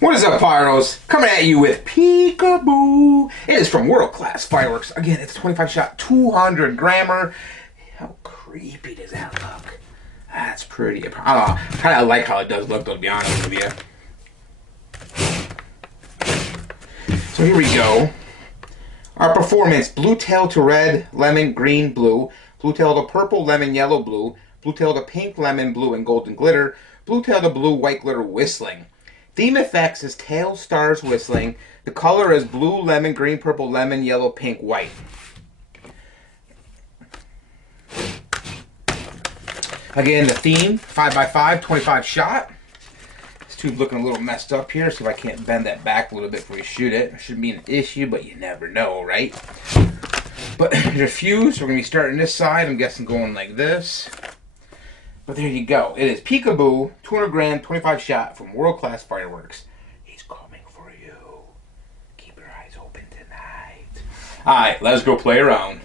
What is up, Pyros? Coming at you with Peekaboo. It is from World Class Fireworks. Again, it's 25 shot, 200 grammer. How creepy does that look? That's pretty. I don't know. I kind of like how it does look, though, to be honest with you. So here we go. Our performance: blue tail to red, lemon, green, blue. Blue tail to purple, lemon, yellow, blue. Blue tail to pink, lemon, blue, and golden glitter. Blue tail to blue, white glitter, whistling. Theme effects is tail, stars, whistling. The color is blue, lemon, green, purple, lemon, yellow, pink, white. Again, the theme, 5x5, 25 shot. This tube's looking a little messed up here. See if I can't bend that back a little bit before we shoot it. It shouldn't be an issue, but you never know, right? But there's fuse. We're going to be starting this side. I'm guessing going like this. But there you go. It is Peekaboo, 200 gram, 25 shot from World Class Fireworks. He's coming for you. Keep your eyes open tonight. Alright, let's go play around.